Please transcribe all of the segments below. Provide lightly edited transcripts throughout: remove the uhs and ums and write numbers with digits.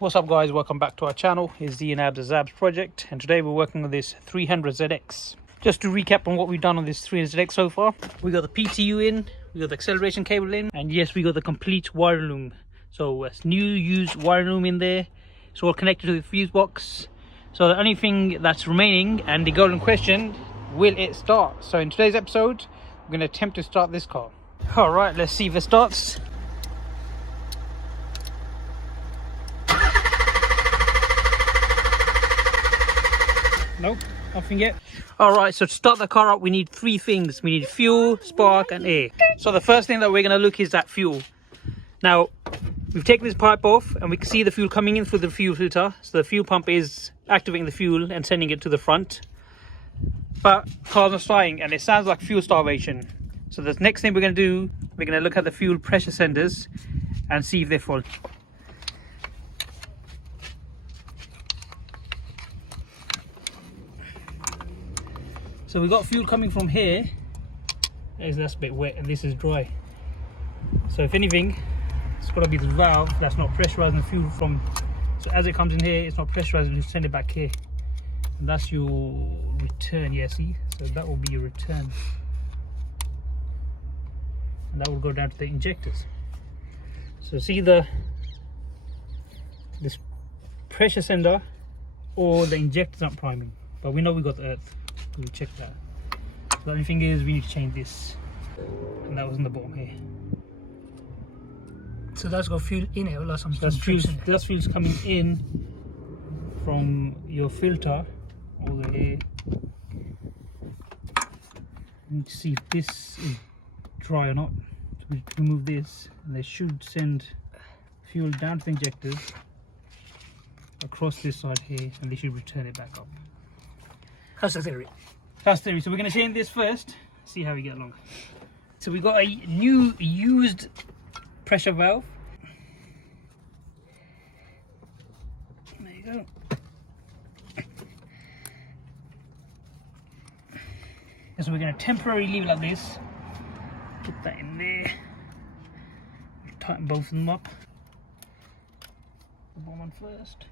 What's up guys, welcome back to our channel. It's the Zabs project, and today we're working on this 300ZX. Just to recap on what we've done on this 300ZX so far, we got the PTU in, we got the acceleration cable in, and yes, we got the complete wiring loom. So it's new used wiring loom in there. It's all connected to the fuse box. So the only thing that's remaining, and the golden question, will it start? So in today's episode, we're going to attempt to start this car. Alright, let's see if it starts. Nope, nothing yet. Alright, so to start the car up, we need three things. We need fuel, spark and air. So the first thing that we're going to look is that fuel. Now, we've taken this pipe off and we can see the fuel coming in through the fuel filter. So the fuel pump is activating the fuel and sending it to the front. But car's not starting and it sounds like fuel starvation. So the next thing we're going to do, we're going to look at the fuel pressure senders and see if they're full. So we got fuel coming from here. That's a bit wet and this is dry. So if anything, it's got to be the valve that's not pressurizing the fuel from. So as it comes in here, it's not pressurizing. You send it back here, and that's your return. Yeah, see. So that will be your return, and that will go down to the injectors. So see this pressure sender or the injectors aren't priming, but we know we got the earth. We'll check that. So the only thing is we need to change this, and that was in the bottom here. So that's got fuel in it, or that's That's fuel's coming in from your filter all the way. Need to see if this is dry or not. So we remove this, and they should send fuel down to the injectors across this side here, and they should return it back up. That's the theory. That's the theory. So we're going to change this first, see how we get along. So we got a new used pressure valve. There you go. So we're going to temporarily leave it like this. Put that in there. Tighten both of them up. The bottom one first.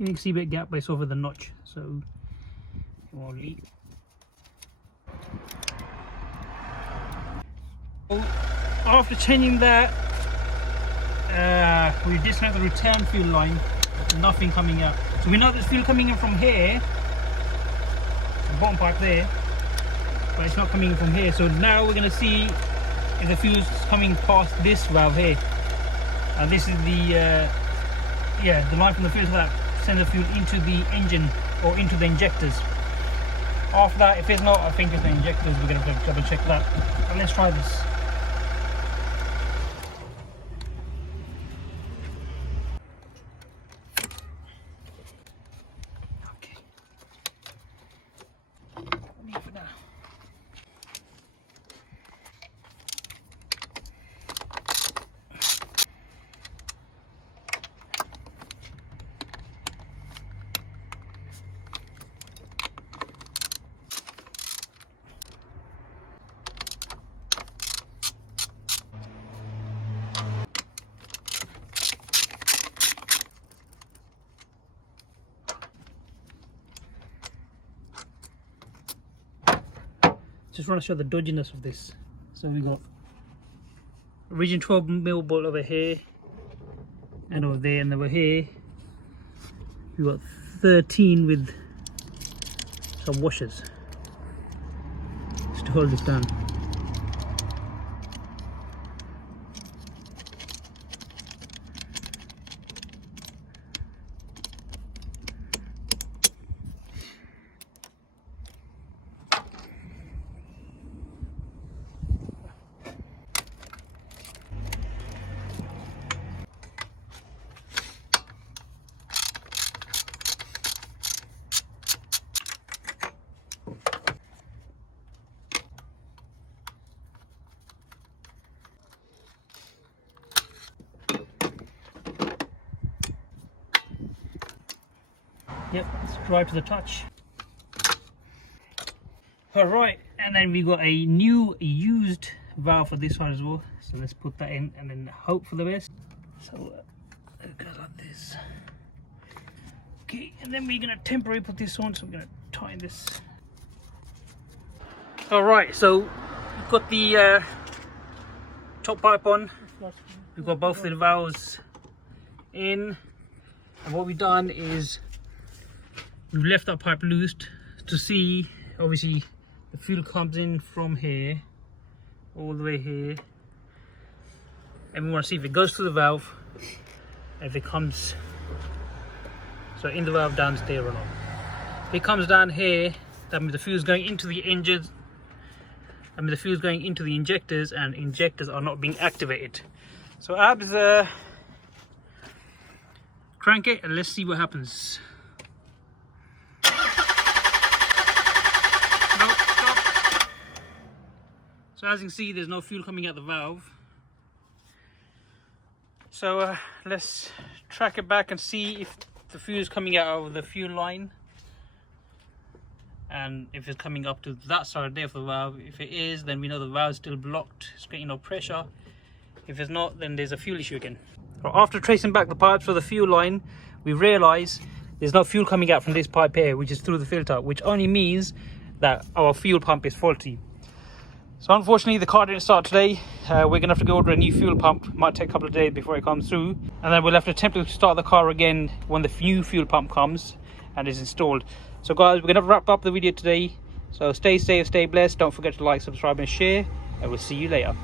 You can see a bit gap, but it's over the notch, so you won't leak. After changing that, we disconnect the return fuel line. Nothing coming out. So we know there's fuel coming in from here, the bottom pipe there, but it's not coming in from here. So now we're going to see if the fuel's coming past this valve here. And this is the the line from the filter that send the fuel into the engine or into the injectors. After that, if it's not, I think it's the injectors. We're going to double check that. But let's try this. Okay. Leave it now. Just want to show the dodginess of this. So we got region 12mm bolt over here and over there, and over here we got 13 with some washers just to hold this down. Yep, it's dry to the touch. Alright, and then we got a new used valve for this side as well. So let's put that in and then hope for the best. So it goes like this. Okay, and then we're gonna temporarily put this on, so I'm gonna tighten this. Alright, so we've got the top pipe on. We've got both the valves in, and what we've done is we've left that pipe loose to see, obviously the fuel comes in from here all the way here, and we want to see if it goes through the valve, if it comes so in the valve downstairs or not. If it comes down here, that means the fuel is going into the engines. I mean the fuel is going into the injectors, and injectors are not being activated. So Abs, crank it and let's see what happens. Nope, stop. So as you can see, there's no fuel coming out the valve. So let's track it back and see if the fuel is coming out of the fuel line, and if it's coming up to that side there of the valve. If it is, then we know the valve is still blocked, it's getting no pressure. If it's not, then there's a fuel issue again. So after tracing back the pipes for the fuel line, we realise there's no fuel coming out from this pipe here, which is through the filter, which only means that our fuel pump is faulty. So unfortunately the car didn't start today. We're gonna have to go order a new fuel pump. Might take a couple of days before it comes through, and then we'll have to attempt to start the car again when the new fuel pump comes and is installed. So guys, we're gonna wrap up the video today. So stay safe, stay blessed. Don't forget to like, subscribe and share, and we'll see you later.